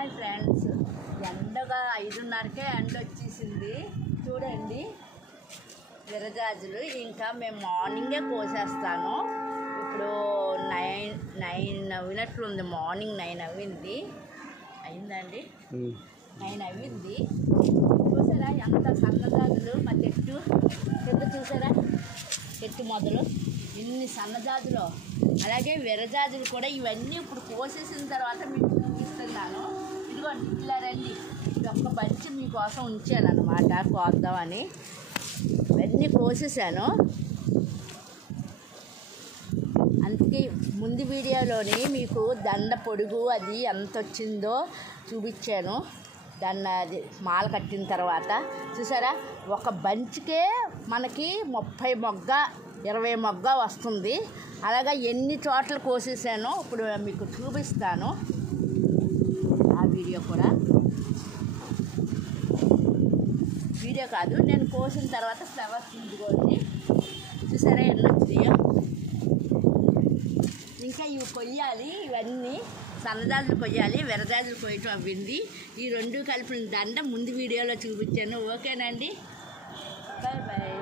Hi friends, ఎండగా 5:30కే ఎండ వచ్చేసింది చూడండి. విరజాజులు ఇంకా మేము మార్నింగే కోసేస్తాను. ఇప్పుడు 9 అవినట్లుంది. మార్నింగ్ 9 అయింది. అయిందండి, 9 అయింది. చూసారా ఎంత సన్నజాజులు, మా చెట్టు చూసారా, చెట్టు మొదలు ఇన్ని సన్నజాజులు. అలాగే విరజాజులు కూడా ఇవన్నీ ఇప్పుడు కోసేసిన తర్వాత మీకు చూపిస్తున్నాను. ఇదిగోండి, ఇలా రండి. ఇది ఒక్క బంచి మీకోసం ఉంచానన్నమాట, కోద్దామని. ఇవన్నీ కోసేసాను. అందుకే ముందు వీడియోలోని మీకు దండ పొడుగు అది ఎంత వచ్చిందో చూపించాను. అది మాల కట్టిన తర్వాత చూసారా, ఒక బంచ్కే మనకి 30 మొగ్గ 20 మొగ్గ వస్తుంది. అలాగా ఎన్ని చోట్ల కోసేసానో ఇప్పుడు మీకు చూపిస్తాను. ఆ వీడియో కూడా వీడియో కాదు, నేను కోసిన తర్వాత ఫ్లవర్స్ ఇదిగోండి. చూసారా ఎన్ని వచ్చినాయో. ఇంకా ఇవి కొయ్యాలి, ఇవన్నీ సన్నజాజులు కొయ్యాలి, విరజాజులు కొయ్యటం అవ్వింది. ఈ రెండు కలిపిన దండ ముందు వీడియోలో చూపించాను. ఓకేనండి, బాయ్ బాయ్.